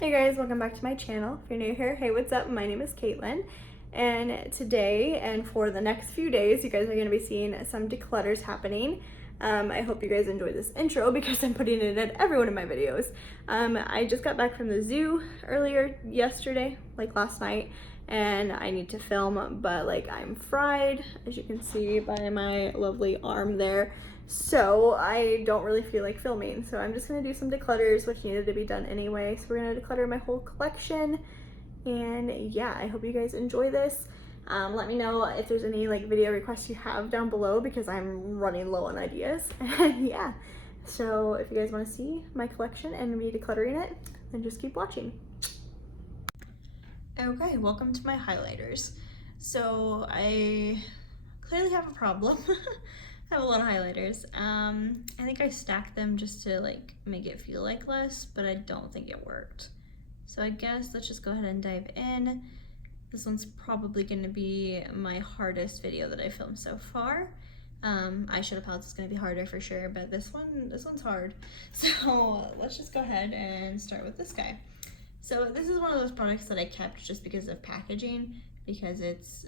Hey guys, welcome back to my channel. If you're new here, hey, what's up? My name is Caitlin, and today and for the next few days, you guys are going to be seeing some declutters happening. I hope you guys enjoyed this intro because I'm putting it in every one of my videos. I just got back from the zoo earlier yesterday, like last night, and I need to film, but like I'm fried, as you can see by my lovely arm there. So I don't really feel like filming. So I'm just gonna do some declutters, which needed to be done anyway. So we're gonna declutter my whole collection. And yeah, I hope you guys enjoy this. Let me know if there's any like video requests you have down below because I'm running low on ideas. And yeah, so if you guys wanna see my collection and me decluttering it, then just keep watching. Okay, welcome to my highlighters. So I clearly have a problem. I have a lot of highlighters. I think I stacked them just to like make it feel like less, but I don't think it worked. So I guess let's just go ahead and dive in. This one's probably gonna be my hardest video that I filmed so far. Eyeshadow palettes is gonna be harder for sure, but this one's hard. So let's just go ahead and start with this guy. So this is one of those products that I kept just because of packaging, because it's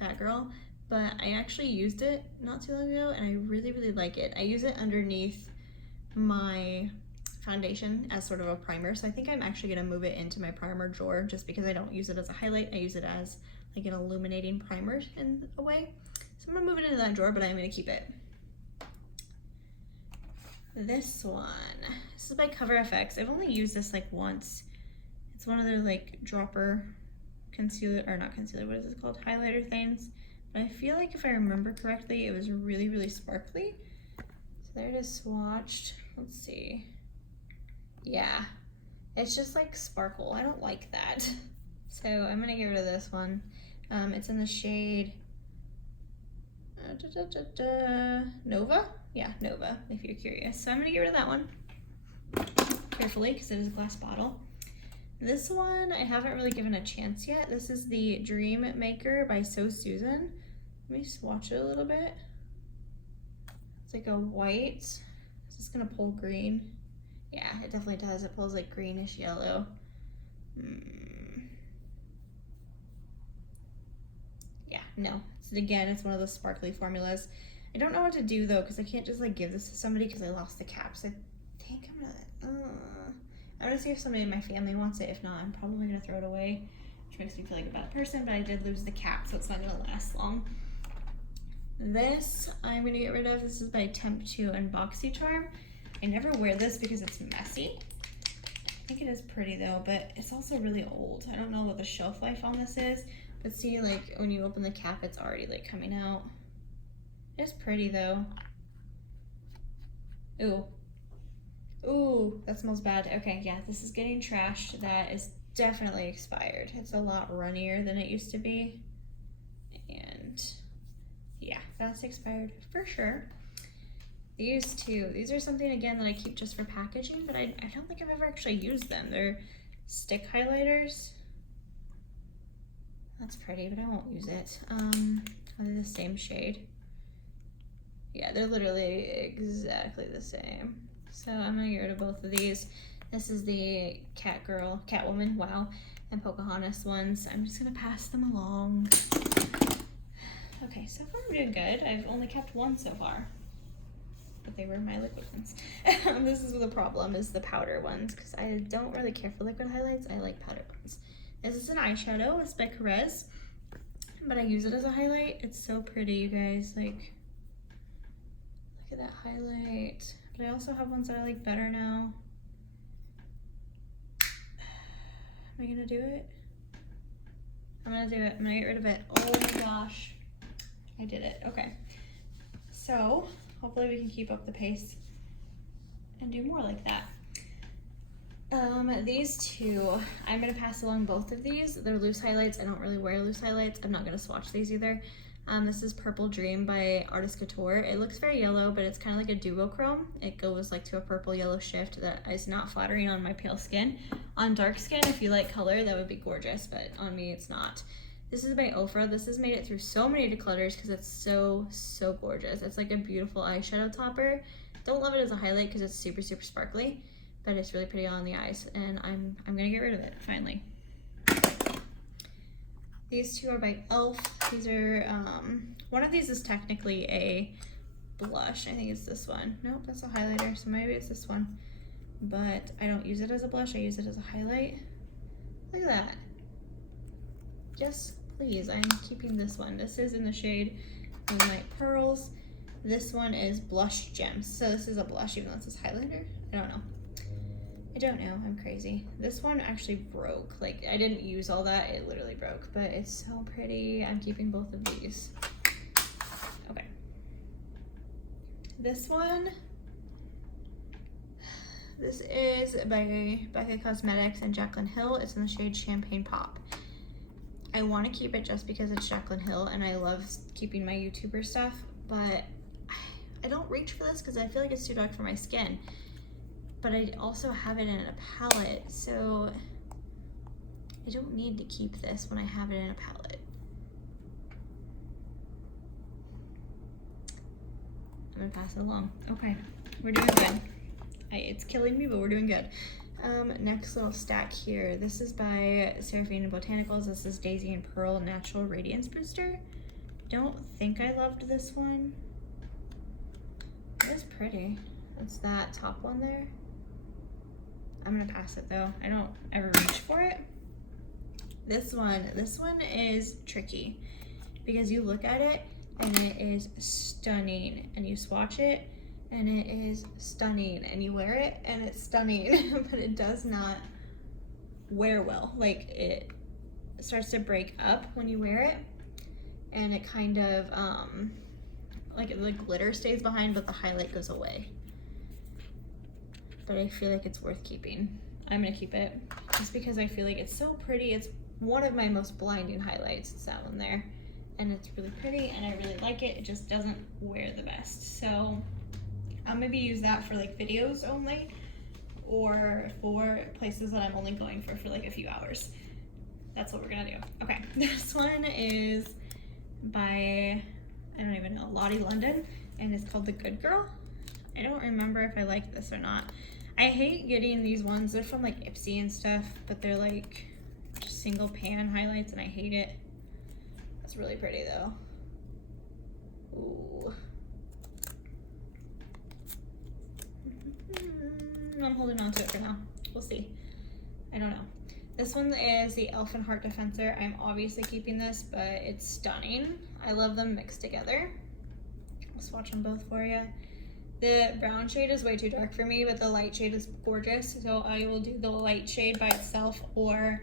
Batgirl. But I actually used it not too long ago and I really, really like it. I use it underneath my foundation as sort of a primer. So I think I'm actually gonna move it into my primer drawer just because I don't use it as a highlight. I use it as like an illuminating primer in a way. So I'm gonna move it into that drawer, but I'm gonna keep it. This one, this is by Cover FX. I've only used this like once. It's one of their like dropper concealer, or not concealer, what is this called? Highlighter things. But I feel like if I remember correctly, it was really, really sparkly. So there it is swatched. Let's see. Yeah, it's just like sparkle. I don't like that. So I'm gonna get rid of this one. It's in the shade Nova? Yeah, Nova, if you're curious. So I'm gonna get rid of that one carefully because it is a glass bottle. This one I haven't really given a chance yet. This is the Dream Maker by So Susan. Let me swatch it a little bit. It's like a white. Is this gonna pull green? Yeah, it definitely does. It pulls like greenish yellow. Yeah, no. So again, it's one of those sparkly formulas. I don't know what to do though, because I can't just like give this to somebody because I lost the caps. I think I'm gonna see if somebody in my family wants it. If not, I'm probably gonna throw it away, which makes me feel like a bad person, but I did lose the cap, so it's not gonna last long. This I'm gonna get rid of. This is by Temp 2 and BoxyCharm. I never wear this because it's messy. I think it is pretty though, but it's also really old. I don't know what the shelf life on this is, but see, like when you open the cap, it's already like coming out. It's pretty though. Ooh. Ooh, that smells bad. Okay, yeah, this is getting trashed. That is definitely expired. It's a lot runnier than it used to be. And yeah, that's expired for sure. These two, these are something again that I keep just for packaging, but I don't think I've ever actually used them. They're stick highlighters. That's pretty, but I won't use it. They're the same shade. Yeah, they're literally exactly the same. So I'm gonna get rid of both of these. This is the Catwoman, wow, and Pocahontas ones. I'm just gonna pass them along. Okay, so far I'm doing good. I've only kept one so far, but they were my liquid ones. This is the problem, is the powder ones, because I don't really care for liquid highlights. I like powder ones. This is an eyeshadow. It's by Carez, but I use it as a highlight. It's so pretty, you guys. Like, look at that highlight. But I also have ones that I like better now. Am I gonna do it? I'm gonna do it. I'm gonna get rid of it. Oh my gosh. I did it. Okay. So hopefully we can keep up the pace and do more like that. These two, I'm gonna pass along both of these. They're loose highlights. I don't really wear loose highlights. I'm not gonna swatch these either. This is Purple Dream by Artist Couture. It looks very yellow, but it's kind of like a duochrome. It goes like to a purple yellow shift that is not flattering on my pale skin. On dark skin, if you like color, that would be gorgeous, but on me, it's not. This is by Ofra. This has made it through so many declutters because it's so, so gorgeous. It's like a beautiful eyeshadow topper. Don't love it as a highlight because it's super, super sparkly, but it's really pretty on the eyes, and I'm gonna get rid of it finally. These two are by e.l.f. These are, one of these is technically a blush. I think it's this one. Nope, that's a highlighter, so maybe it's this one. But I don't use it as a blush, I use it as a highlight. Look at that. Yes, please, I'm keeping this one. This is in the shade Moonlight Pearls. This one is Blush Gems. So this is a blush, even though it says highlighter. I don't know, I'm crazy. This one actually broke. Like, I didn't use all that, it literally broke, but it's so pretty. I'm keeping both of these. Okay. This one, this is by Becca Cosmetics and Jaclyn Hill. It's in the shade Champagne Pop. I want to keep it just because it's Jaclyn Hill and I love keeping my YouTuber stuff, but I don't reach for this because I feel like it's too dark for my skin. But I also have it in a palette, so I don't need to keep this when I have it in a palette. I'm gonna pass it along. Okay, we're doing good. It's killing me, but we're doing good. Next little stack here. This is by Seraphina Botanicals. This is Daisy and Pearl Natural Radiance Booster. Don't think I loved this one. It is pretty. It's that top one there. I'm gonna pass it though. I don't ever reach for it. This one is tricky because you look at it and it is stunning, and you swatch it and it is stunning, and you wear it and it's stunning, but it does not wear well. Like, it starts to break up when you wear it, and it kind of like the glitter stays behind, but the highlight goes away. But I feel like it's worth keeping. I'm gonna keep it just because I feel like it's so pretty. It's one of my most blinding highlights. It's that one there, and it's really pretty and I really like it. It just doesn't wear the best. So I'll maybe use that for like videos only, or for places that I'm only going for like a few hours. That's what we're gonna do. Okay, this one is by, I don't even know, Lottie London, and it's called The Good Girl. I don't remember if I like this or not. I hate getting these ones. They're from like Ipsy and stuff, but they're like just single pan highlights, and I hate it. It's really pretty though. Ooh. I'm holding on to it for now. We'll see. I don't know. This one is the Elf and Heart Defensor. I'm obviously keeping this, but it's stunning. I love them mixed together. I'll swatch them both for you. The brown shade is way too dark for me, but the light shade is gorgeous. So I will do the light shade by itself, or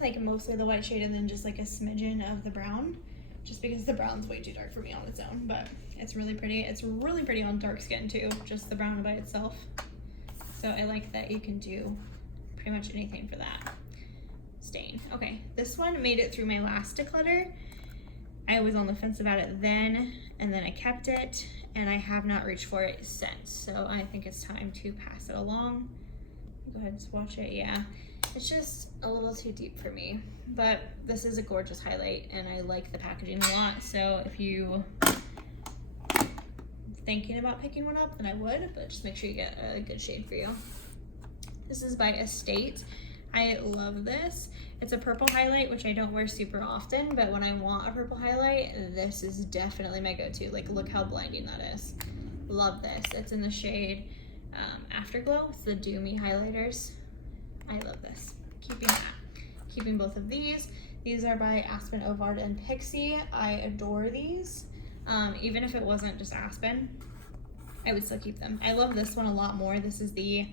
like mostly the white shade and then just like a smidgen of the brown, just because the brown's way too dark for me on its own, but it's really pretty. It's really pretty on dark skin too, just the brown by itself. So I like that you can do pretty much anything for that stain. Okay, this one made it through my last declutter. I was on the fence about it then, and then I kept it, and I have not reached for it since. So I think it's time to pass it along. Go ahead and swatch it. Yeah, it's just a little too deep for me, but this is a gorgeous highlight and I like the packaging a lot. So if you thinking about picking one up, then I would, but just make sure you get a good shade for you. This is by Estate. I love this. It's a purple highlight, which I don't wear super often, but when I want a purple highlight, this is definitely my go-to. Like, look how blinding that is. Love this. It's in the shade Afterglow. It's the Dew Me highlighters. I love this. Keeping that. Keeping both of these. These are by Aspen, Ovard, and Pixie. I adore these. Even if it wasn't just Aspen, I would still keep them. I love this one a lot more. This is the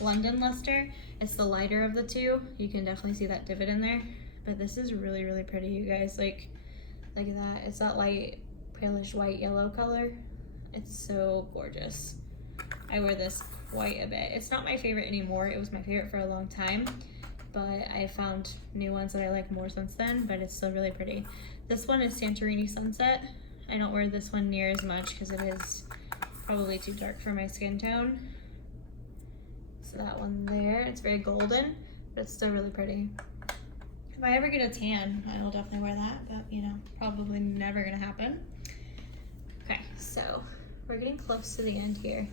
London Luster. It's the lighter of the two. You can definitely see that divot in there, but this is really, really pretty, you guys. Like that. It's that light palish white yellow color. It's so gorgeous. I wear this quite a bit. It's not my favorite anymore. It was my favorite for a long time, but I found new ones that I like more since then, but it's still really pretty. This one is Santorini Sunset. I don't wear this one near as much because it is probably too dark for my skin tone. So that one there, it's very golden, but it's still really pretty. If I ever get a tan, I will definitely wear that, but you know, probably never gonna happen. Okay, so we're getting close to the end here.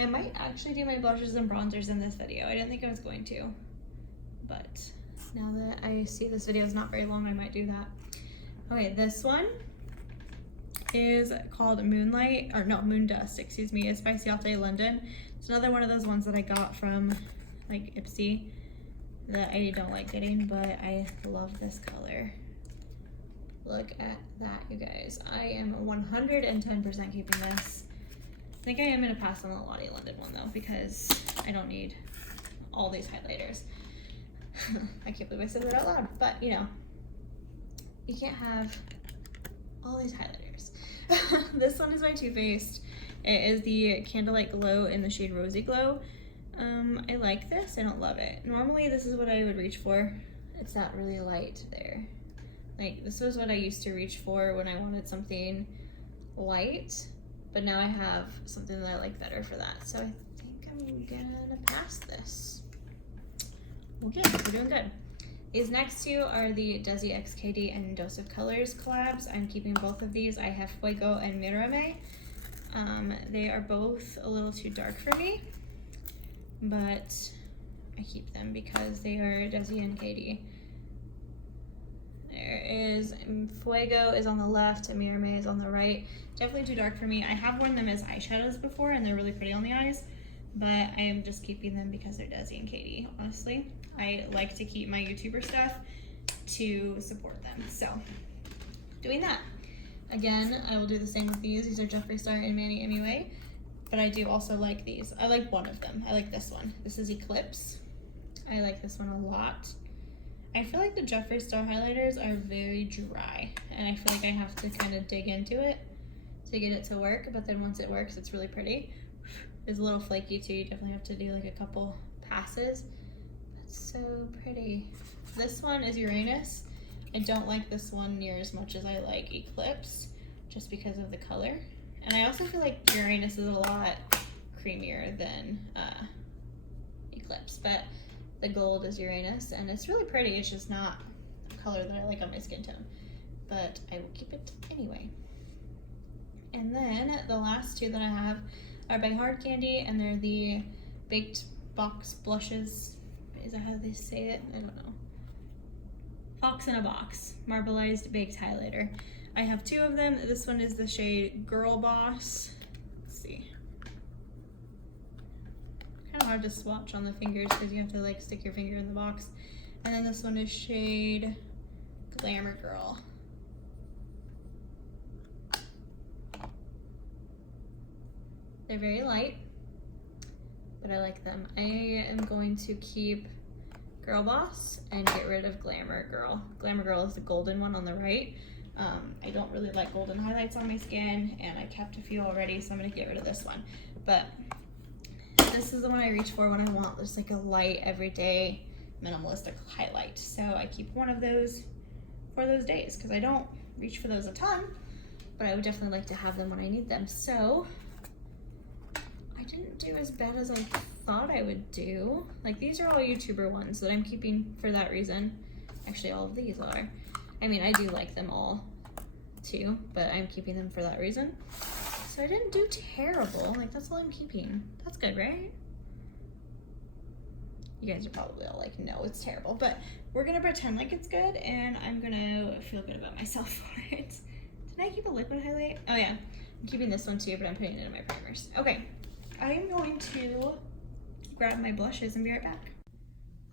I might actually do my blushes and bronzers in this video. I didn't think I was going to, but now that I see this video is not very long, I might do that. Okay, this one is called Moonlight, or no, Moondust, excuse me. It's by Ciate London. It's another one of those ones that I got from like Ipsy that I don't like getting, but I love this color. Look at that, you guys. I am 110% keeping this. I think I am gonna pass on the Lottie London one though, because I don't need all these highlighters. I can't believe I said that out loud, but you know, you can't have all these highlighters. This one is by Too Faced. It is the Candlelight Glow in the shade Rosy Glow. I like this. I don't love it. Normally this is what I would reach for. It's not really light there. Like, this was what I used to reach for when I wanted something light, but now I have something that I like better for that. So I think I'm gonna pass this. Okay, we're doing good. These next two are the Desi X KD and Dose of Colors collabs. I'm keeping both of these. I have Fuego and Mirame. They are both a little too dark for me, but I keep them because they are Desi and KD. There is Fuego is on the left and Mirame is on the right. Definitely too dark for me. I have worn them as eyeshadows before and they're really pretty on the eyes, but I am just keeping them because they're Desi and KD, honestly. I like to keep my YouTuber stuff to support them, so doing that. Again, I will do the same with these. These are Jeffree Star and Manny MUA, but I do also like these. I like one of them. I like this one. This is Eclipse. I like this one a lot. I feel like the Jeffree Star highlighters are very dry, and I feel like I have to kind of dig into it to get it to work, but then once it works, it's really pretty. It's a little flaky too. You definitely have to do like a couple passes. That's so pretty. This one is Uranus. I don't like this one near as much as I like Eclipse, just because of the color. And I also feel like Uranus is a lot creamier than Eclipse, but the gold is Uranus, and it's really pretty. It's just not a color that I like on my skin tone, but I will keep it anyway. And then the last two that I have are by Hard Candy, and they're the Baked Box Blushes. Is that how they say it? I don't know. Fox in a Box, Marbleized Baked Highlighter. I have two of them. This one is the shade Girl Boss. Let's see. Kind of hard to swatch on the fingers because you have to like stick your finger in the box. And then this one is shade Glamour Girl. They're very light, but I like them. I am going to keep Girl Boss and get rid of Glamour Girl. Glamour Girl is the golden one on the right. I don't really like golden highlights on my skin, and I kept a few already, so I'm gonna get rid of this one. But this is the one I reach for when I want just like a light, everyday, minimalistic highlight. So I keep one of those for those days, because I don't reach for those a ton, but I would definitely like to have them when I need them. So I didn't do as bad as I thought I would do. Like, these are all YouTuber ones that I'm keeping for that reason. Actually, all of these are. I mean, I do like them all too, but I'm keeping them for that reason. So I didn't do terrible. Like, that's all I'm keeping. That's good, right? You guys are probably all like, no, it's terrible, but we're gonna pretend like it's good, and I'm gonna feel good about myself for it. Did I keep a liquid highlight? Oh yeah, I'm keeping this one too, but I'm putting it in my primers. Okay, I am going to grab my blushes and be right back.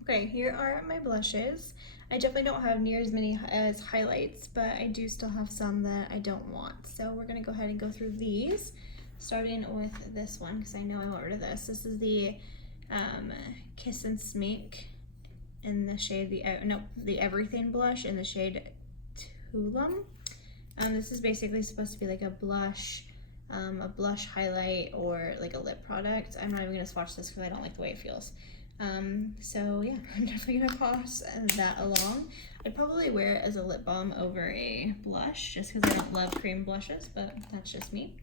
Okay, here are my blushes. I definitely don't have near as many as highlights, but I do still have some that I don't want. So we're gonna go ahead and go through these, starting with this one, because I know I want rid of this. This is the Kiss and Smink in the shade, the Everything blush in the shade Tulum. This is basically supposed to be like a blush highlight or like a lip product. I'm not even gonna swatch this because I don't like the way it feels. So yeah, I'm definitely gonna pass that along. I'd probably wear it as a lip balm over a blush just because I don't love cream blushes, but that's just me.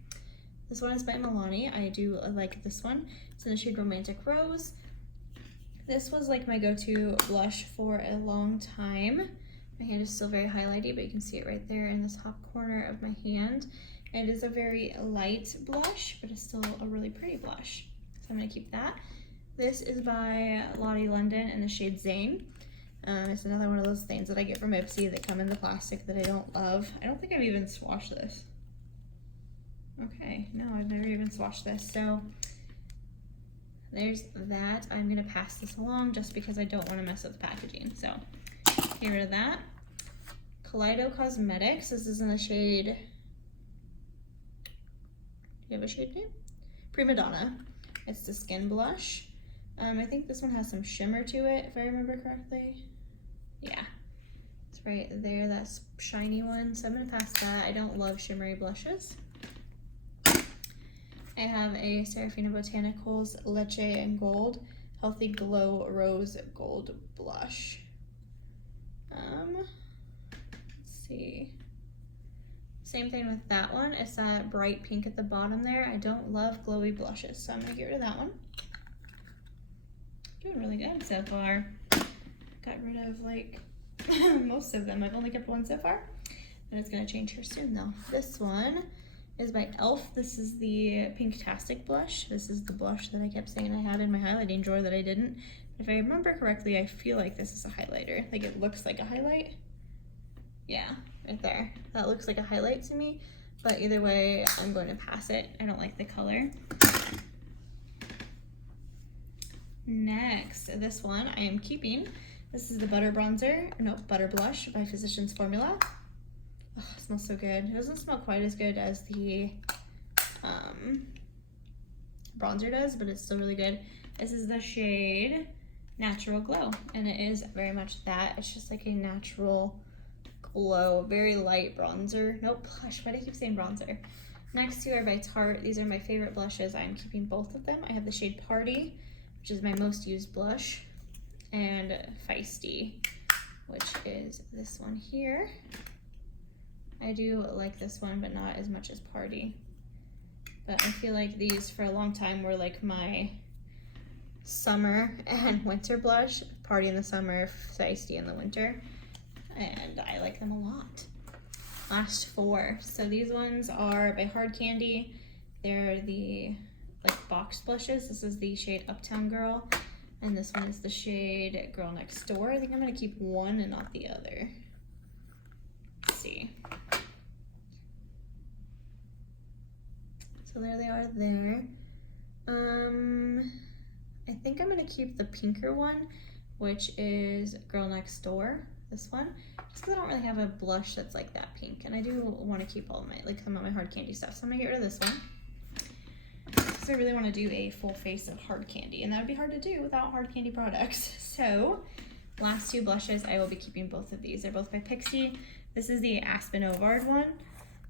This one is by Milani. I do like this one. It's in the shade Romantic Rose. This was like my go-to blush for a long time. My hand is still very highlighty, but you can see it right there in the top corner of my hand. It is a very light blush, but it's still a really pretty blush. So I'm gonna keep that. This is by Lottie London in the shade Zane. It's another one of those things that I get from Ipsy that come in the plastic that I don't love. I don't think I've even swatched this. Okay, no, I've never even swatched this. So there's that. I'm gonna pass this along just because I don't wanna mess with the packaging. So get rid of that. Kaleido Cosmetics, this is in the shade, do you have a shade name? Prima Donna. It's the skin blush. I think this one has some shimmer to it, if I remember correctly. Yeah, it's right there, that shiny one. So I'm gonna pass that. I don't love shimmery blushes. I have a Serafina Botanicals Leche and Gold Healthy Glow Rose Gold Blush. Let's see. Same thing with that one. It's that bright pink at the bottom there. I don't love glowy blushes, so I'm gonna get rid of that one. Doing really good so far. Got rid of like most of them. I've only kept one so far. And it's gonna change here soon though. This one is by e.l.f. This is the Pinktastic blush. This is the blush that I kept saying I had in my highlighting drawer that I didn't. If I remember correctly, I feel like this is a highlighter. Like it looks like a highlight. Yeah, right there. That looks like a highlight to me, but either way, I'm going to pass it. I don't like the color. Next, this one I am keeping. This is the Butter Bronzer, no, Butter Blush by Physicians Formula. Oh, it smells so good. It doesn't smell quite as good as the bronzer does, but it's still really good. This is the shade Natural Glow, and it is very much that. It's just like a natural glow, very light bronzer. Nope, blush, why do I keep saying bronzer? Next two are by Tarte. These are my favorite blushes. I'm keeping both of them. I have the shade Party, which is my most used blush, and Feisty, which is this one here. I do like this one, but not as much as Party. But I feel like these for a long time were like my summer and winter blush. Party in the summer, Feisty in the winter. And I like them a lot. Last four. So these ones are by Hard Candy. They're the like box blushes. This is the shade Uptown Girl. And this one is the shade Girl Next Door. I think I'm gonna keep one and not the other. Let's see. So there they are there. I think I'm gonna keep the pinker one, which is Girl Next Door, this one, just because I don't really have a blush that's like that pink, and I do want to keep all of my, like some of my Hard Candy stuff, so I'm gonna get rid of this one. Because I really want to do a full face of Hard Candy, and that would be hard to do without Hard Candy products. So, last two blushes, I will be keeping both of these. They're both by Pixie. This is the Aspen Ovard one.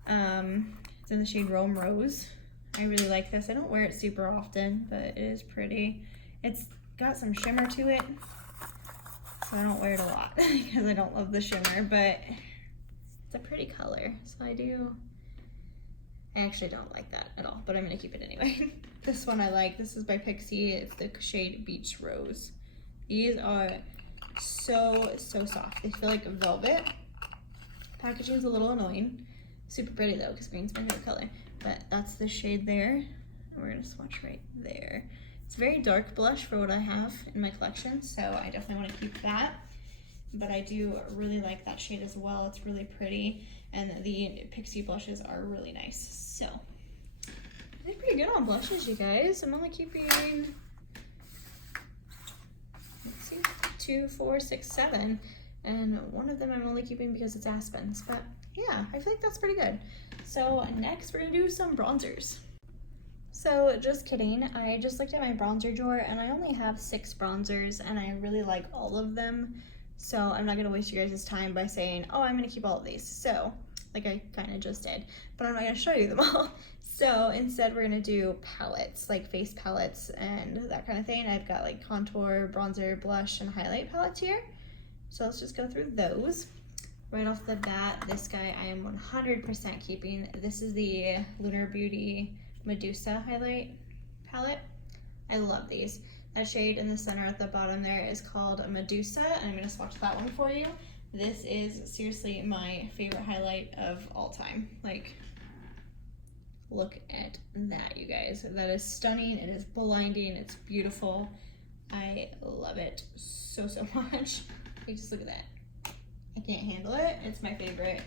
It's in the shade Rome Rose. I really like this. I don't wear it super often, but it is pretty. It's got some shimmer to it, so I don't wear it a lot because I don't love the shimmer, but it's a pretty color, so I actually don't like that at all, but I'm gonna keep it anyway. This one I like. This is by Pixie. It's the shade Beach Rose. These are so soft. They feel like velvet. Packaging's a little annoying. Super pretty though, because green's my favorite color. But that's the shade there, and we're gonna swatch right there. It's a very dark blush for what I have in my collection, so I definitely want to keep that. But I do really like that shade as well. It's really pretty, and the Pixie blushes are really nice. So I did pretty good on blushes, you guys. I'm only keeping, let's see, 2, 4, 6, 7, and one of them I'm only keeping because it's Aspens. But yeah, I feel like that's pretty good. So next we're gonna do some bronzers. So just kidding, I just looked at my bronzer drawer and I only have 6 bronzers and I really like all of them. So I'm not gonna waste you guys' time by saying, oh, I'm gonna keep all of these. So, like I kind of just did, but I'm not gonna show you them all. So instead we're gonna do palettes, like face palettes and that kind of thing. I've got like contour, bronzer, blush, and highlight palettes here. So let's just go through those. Right off the bat, this guy I am 100% keeping. This is the Lunar Beauty Medusa highlight palette. I love these. That shade in the center at the bottom there is called Medusa, and I'm gonna swatch that one for you. This is seriously my favorite highlight of all time. Like, Look at that, you guys. That is stunning. It is blinding. It's beautiful. I love it so, so much. Just look at that. I can't handle it. It's my favorite,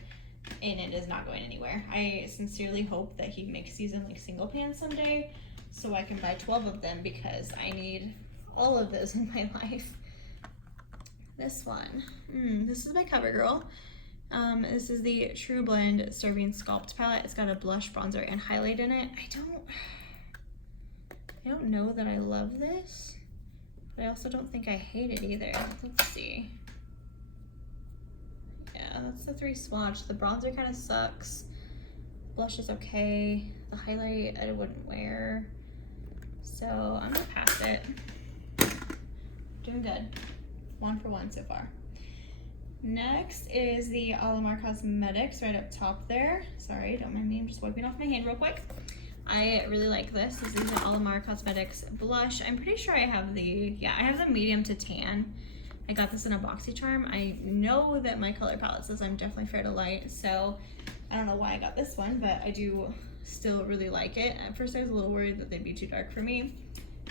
and it is not going anywhere. I sincerely hope that he makes these in like single pans someday so I can buy 12 of them because I need all of those in my life. This one, this is by CoverGirl. This is the True Blend Serving Sculpt palette. It's got a blush, bronzer, and highlight in it. I don't know that I love this, but I also don't think I hate it either. Let's see. Yeah, that's the 3 swatch. The bronzer kind of sucks. Blush is okay. The highlight I wouldn't wear. So I'm gonna pass it. Doing good. 1 for 1 so far. Next is the Alamar Cosmetics right up top there. Sorry, don't mind me, I'm just wiping off my hand real quick. I really like this. This is the Alamar Cosmetics blush. I'm pretty sure I have the medium to tan. I got this in a BoxyCharm. I know that my color palette says I'm definitely fair to light, so I don't know why I got this one, but I do still really like it. At first I was a little worried that they'd be too dark for me,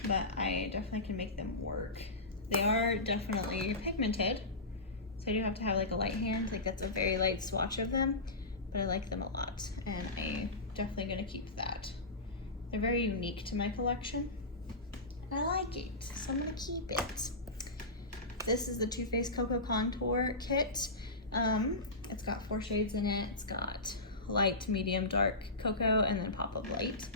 but I definitely can make them work. They are definitely pigmented, so I do have to have like a light hand. Like that's a very light swatch of them, but I like them a lot, and I'm definitely gonna keep that. They're very unique to my collection, and I like it, so I'm gonna keep it. This is the Too Faced Cocoa Contour Kit. It's got 4 shades in it. It's got light, medium, dark cocoa, and then pop of light.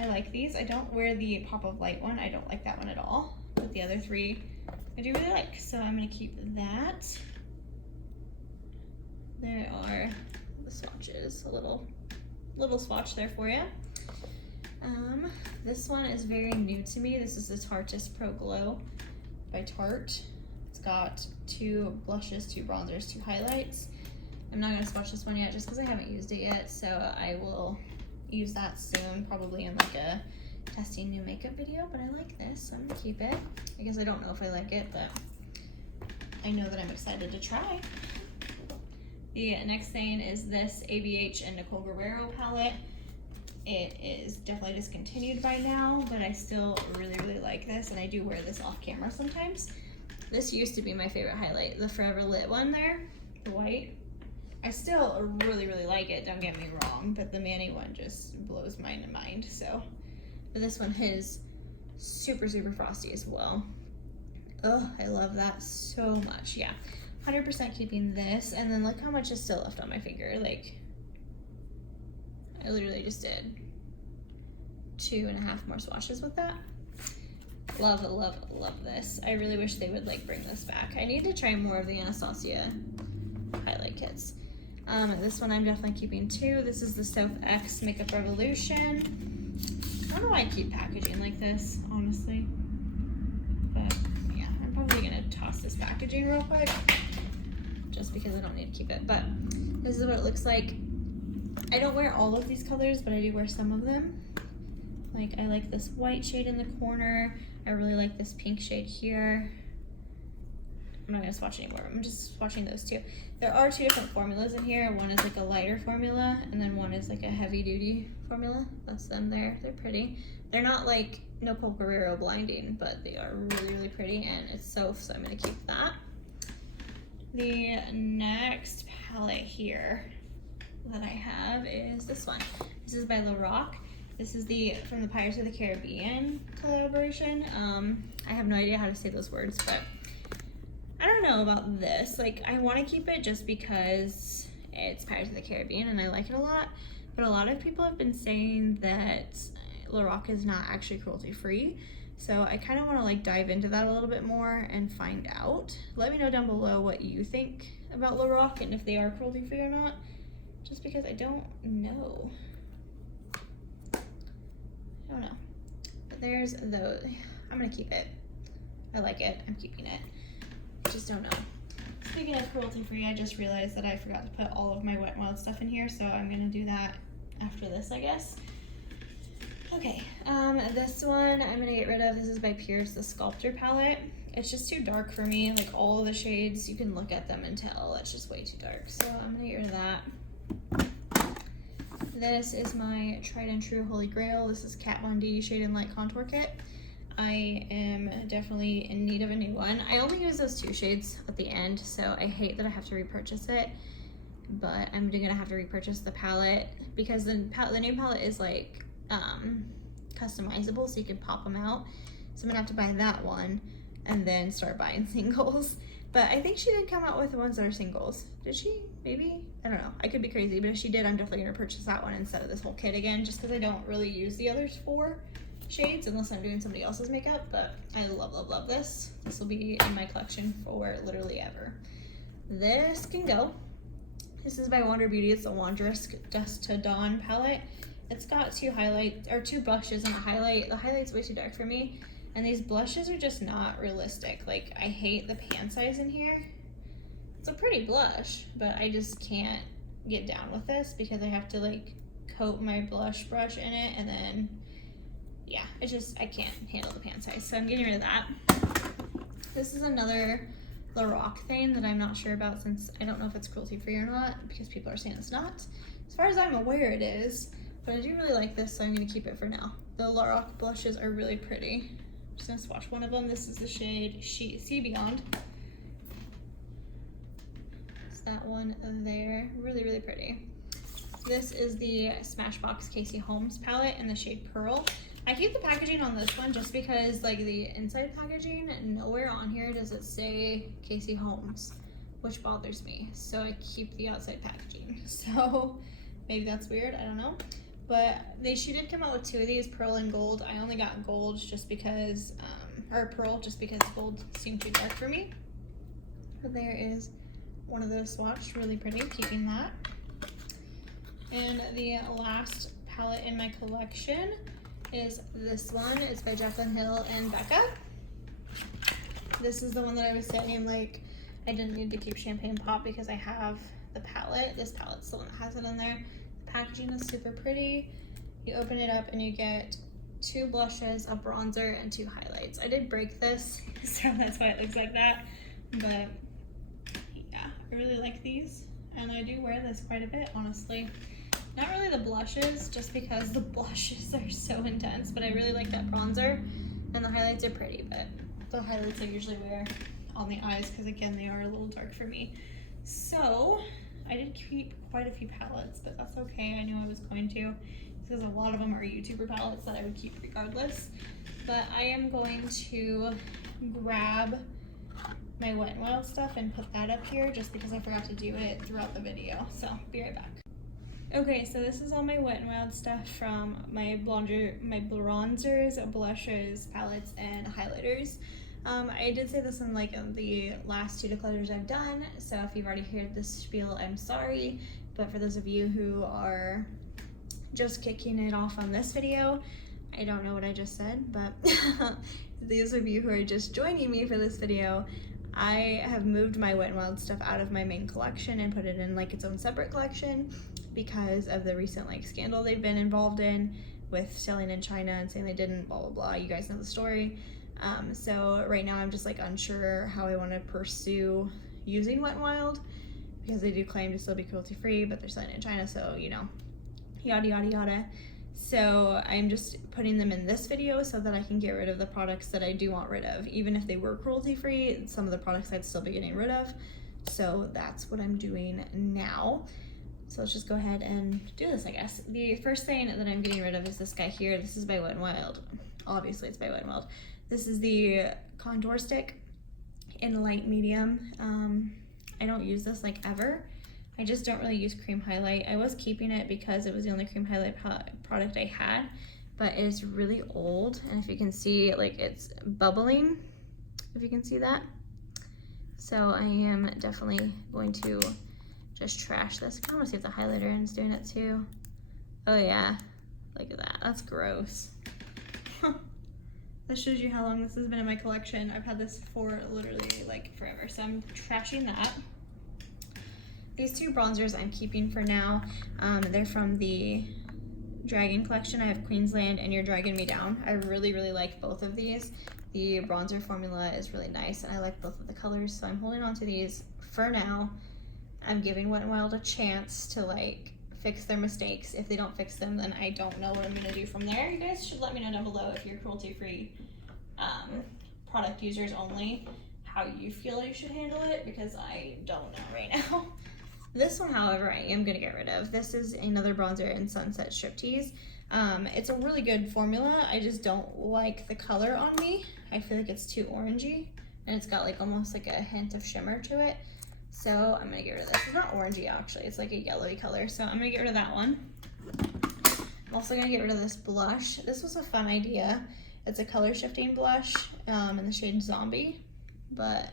I like these. I don't wear the pop of light one. I don't like that one at all. But the other 3 I do really like. So I'm gonna keep that. There are the swatches. A little swatch there for you. This one is very new to me. This is the Tarteist Pro Glow by Tarte. It's got 2 blushes, 2 bronzers, 2 highlights. I'm not gonna swatch this one yet just because I haven't used it yet, so I will use that soon, probably in like a testing new makeup video, but I like this, so I'm gonna keep it. I guess I don't know if I like it, but I know that I'm excited to try. The next thing is this ABH and Nicole Guerrero palette. It is definitely discontinued by now, but I still really, really like this, and I do wear this off camera sometimes. This used to be my favorite highlight, the Forever Lit one there, the white. I still really, really like it, don't get me wrong, but the Manny one just blows my mind, so. But this one is super, super frosty as well. Oh, I love that so much, yeah. 100% keeping this, and then look how much is still left on my finger. Like, I literally just did 2.5 more swatches with that. Love, love, love this. I really wish they would like bring this back. I need to try more of the Anastasia highlight kits. This one I'm definitely keeping too. This is the Soph X Makeup Revolution. I don't know why I keep packaging like this, honestly. But yeah, I'm probably gonna toss this packaging real quick just because I don't need to keep it. But this is what it looks like. I don't wear all of these colors, but I do wear some of them. Like I like this white shade in the corner. I really like this pink shade here. I'm not gonna swatch anymore. I'm just swatching those 2. There are 2 different formulas in here. One is like a lighter formula, and then one is like a heavy duty formula. That's them there. They're pretty. They're not like Nicole Guerrero blinding, but they are really, really pretty, and it's so I'm gonna keep that. The next palette here that I have is this one. This is by Lorac. This is from the Pirates of the Caribbean collaboration. I have no idea how to say those words, but I don't know about this. Like, I want to keep it just because it's Pirates of the Caribbean and I like it a lot, but a lot of people have been saying that Lorac is not actually cruelty free. So I kind of want to like dive into that a little bit more and find out. Let me know down below what you think about Lorac and if they are cruelty free or not, just because I don't know. I don't know, but there's those. I'm gonna keep it. I like it, I'm keeping it. I just don't know. Speaking of cruelty free, I just realized that I forgot to put all of my Wet n Wild stuff in here, so I'm gonna do that after this, I guess. Okay, this one I'm gonna get rid of. This is by Pierce, the Sculptor palette. It's just too dark for me. Like all of the shades, you can look at them and tell it's just way too dark. So I'm gonna get rid of that. This is my tried and true holy grail. This is Kat Von D Shade and Light Contour Kit. I am definitely in need of a new one. I only use those 2 shades at the end, so I hate that I have to repurchase it, but I'm gonna have to repurchase the palette because the new palette is like customizable, so you can pop them out. So I'm gonna have to buy that one and then start buying singles. But I think she did come out with the ones that are singles. Did she? Maybe? I don't know. I could be crazy, but if she did, I'm definitely gonna purchase that one instead of this whole kit again, just because I don't really use the other 4 shades unless I'm doing somebody else's makeup. But I love, love, love this. This will be in my collection for literally ever. This can go. This is by Wander Beauty. It's the Wanderous Dusk to Dawn palette. It's got 2 blushes and a highlight. The highlight's way too dark for me. And these blushes are just not realistic. Like, I hate the pan size in here. It's a pretty blush, but I just can't get down with this because I have to like coat my blush brush in it, and then yeah, it's just, I can't handle the pan size. So I'm getting rid of that. This is another Lorac thing that I'm not sure about, since I don't know if it's cruelty free or not, because people are saying it's not. As far as I'm aware it is, but I do really like this, so I'm gonna keep it for now. The Lorac blushes are really pretty. I'm just gonna swatch one of them. This is the shade See Beyond. It's that one there, really, really pretty. This is the Smashbox Casey Holmes palette in the shade Pearl. I keep the packaging on this one just because like the inside packaging, nowhere on here does it say Casey Holmes, which bothers me. So I keep the outside packaging. So maybe that's weird, I don't know. But she did come out with 2 of these, Pearl and Gold. I only got Gold just because, or Pearl just because Gold seemed too dark for me. But there is one of those swatched, really pretty, keeping that. And the last palette in my collection is this one. It's by Jaclyn Hill and Becca. This is the one that I was saying, like, I didn't need to keep Champagne Pop because I have the palette. This palette's the one that has it in there. The packaging is super pretty. You open it up and you get 2 blushes, a bronzer, and 2 highlights. I did break this, so that's why it looks like that. But yeah, I really like these, and I do wear this quite a bit, honestly. Not really the blushes, just because the blushes are so intense, but I really like that bronzer, and the highlights are pretty, but the highlights I usually wear on the eyes because, again, they are a little dark for me. So I did keep quite a few palettes, but that's okay. I knew I was going to, because a lot of them are YouTuber palettes that I would keep regardless. But I am going to grab my Wet n Wild stuff and put that up here just because I forgot to do it throughout the video. So be right back. Okay, so this is all my Wet n Wild stuff from my bronzers, blushes, palettes, and highlighters. I did say this in like the last 2 declutters I've done, so if you've already heard this spiel, I'm sorry. But for those of you who are just kicking it off on this video, I don't know what I just said, but those of you who are just joining me for this video, I have moved my Wet n Wild stuff out of my main collection and put it in like its own separate collection because of the recent like scandal they've been involved in with selling in China and saying they didn't, blah blah blah. You guys know the story. So right now I'm just like unsure how I want to pursue using Wet n Wild because they do claim to still be cruelty free, but they're selling it in China, so you know, yada yada yada. So I'm just putting them in this video so that I can get rid of the products that I do want rid of. Even if they were cruelty free, some of the products I'd still be getting rid of. So that's what I'm doing now. So let's just go ahead and do this, I guess. The first thing that I'm getting rid of is this guy here. This is by Wet n Wild. Obviously it's by Wet n Wild. This is the contour stick in light medium. I don't use this like ever. I just don't really use cream highlight. I was keeping it because it was the only cream highlight product I had, but it is really old, and if you can see, like, it's bubbling, if you can see that. So I am definitely going to just trash this. I kind of want to see if the highlighter is doing it too. Oh yeah, look at that, that's gross. That shows you how long this has been in my collection. I've had this for literally like forever, so I'm trashing that. These 2 bronzers I'm keeping for now. They're from the Dragon collection. I have Queensland and You're Dragging Me Down. I really, really like both of these. The bronzer formula is really nice, and I like both of the colors, so I'm holding on to these for now. I'm giving Wet n Wild a chance to like fix their mistakes. If they don't fix them, then I don't know what I'm gonna do from there. You guys should let me know down below if you're cruelty-free product users only, how you feel you should handle it, because I don't know right now. This one, however, I am gonna get rid of. This is another bronzer in Sunset Striptease. It's a really good formula. I just don't like the color on me. I feel like it's too orangey, and it's got like almost like a hint of shimmer to it. So I'm gonna get rid of this. It's not orangey actually, it's like a yellowy color. So I'm gonna get rid of that one. I'm also gonna get rid of this blush. This was a fun idea. It's a color shifting blush in the shade Zombie, but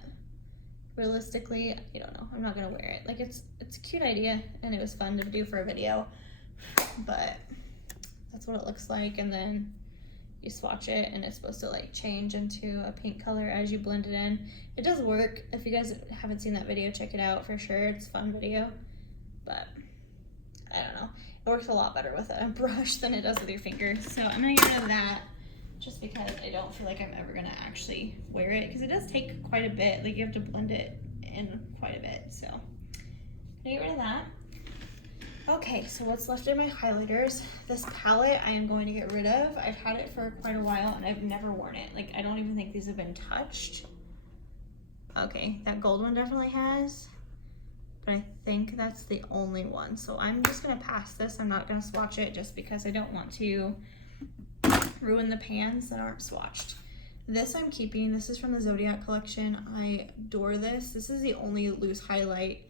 realistically, I don't know. I'm not gonna wear it. Like it's a cute idea and it was fun to do for a video, but that's what it looks like. And then you swatch it and it's supposed to like change into a pink color as you blend it in. It does work. If you guys haven't seen that video, check it out for sure. It's a fun video, but I don't know. It works a lot better with a brush than it does with your fingers. So I'm gonna get rid of that just because I don't feel like I'm ever gonna actually wear it, because it does take quite a bit. Like you have to blend it in quite a bit. So I'm gonna get rid of that. Okay, so what's left in my highlighters? This palette I am going to get rid of. I've had it for quite a while and I've never worn it. Like I don't even think these have been touched. Okay, that gold one definitely has, but I think that's the only one. So I'm just gonna pass this. I'm not gonna swatch it just because I don't want to ruin the pans that aren't swatched. This I'm keeping. This is from the Zodiac collection. I adore this. This is the only loose highlight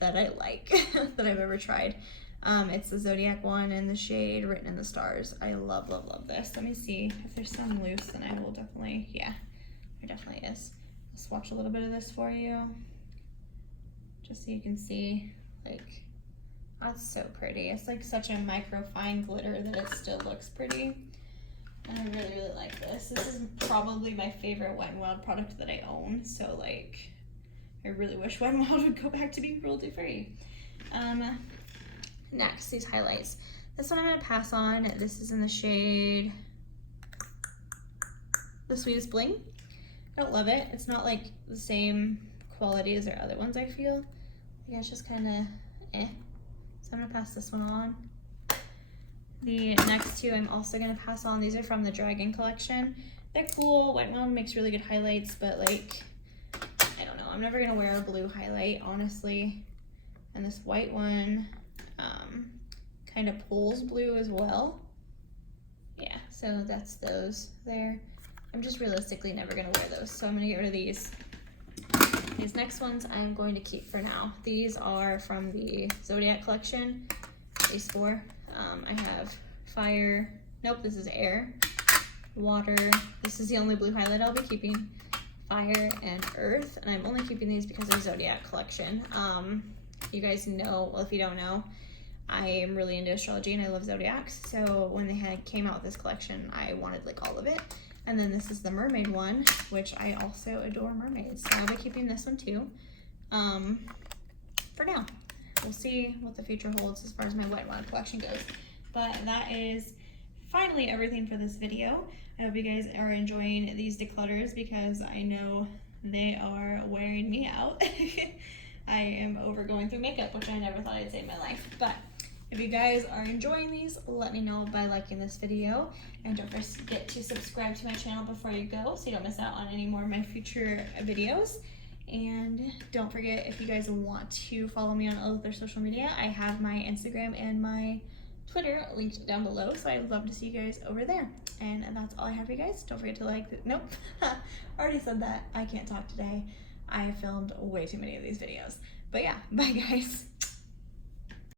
that I like that I've ever tried. It's the Zodiac one in the shade Written in the Stars. I love, love, love this. Let me see if there's some loose, then I will definitely, yeah, there definitely is. I'll swatch a little bit of this for you, just so you can see, like, that's so pretty. It's like such a micro fine glitter that it still looks pretty. And I really, really like this. This is probably my favorite Wet n Wild product that I own. So like, I really wish Wet n Wild would go back to being cruelty free. Next, these highlights. This one I'm gonna pass on. This is in the shade The Sweetest Bling. I don't love it. It's not like the same quality as their other ones, I feel. Like it's just kind of eh. So I'm gonna pass this one on. The next two I'm also gonna pass on. These are from the Dragon collection. They're cool. Wet n Wild makes really good highlights, but like, I don't know. I'm never gonna wear a blue highlight, honestly. And this white one kind of pulls blue as well. Yeah, so that's those there. I'm just realistically never gonna wear those, so I'm gonna get rid of these. These next ones I'm going to keep for now. These are from the Zodiac collection, these four. I have fire, nope, this is air, water, this is the only blue highlight I'll be keeping, fire, and earth. And I'm only keeping these because they're Zodiac collection. You guys know, well, if you don't know, I am really into astrology and I love zodiacs. So when they came out with this collection, I wanted like all of it. And then this is the mermaid one, which I also adore mermaids. So I'll be keeping this one too. For now, we'll see what the future holds as far as my Wet n Wild collection goes. But that is finally everything for this video. I hope you guys are enjoying these declutters because I know they are wearing me out. I am over going through makeup, which I never thought I'd say in my life. But if you guys are enjoying these, let me know by liking this video. And don't forget to subscribe to my channel before you go so you don't miss out on any more of my future videos. And don't forget, if you guys want to follow me on all of their social media, I have my Instagram and my Twitter linked down below. So I'd love to see you guys over there. And that's all I have for you guys. Don't forget to like, nope, already said that. I can't talk today. I filmed way too many of these videos. But yeah, bye guys.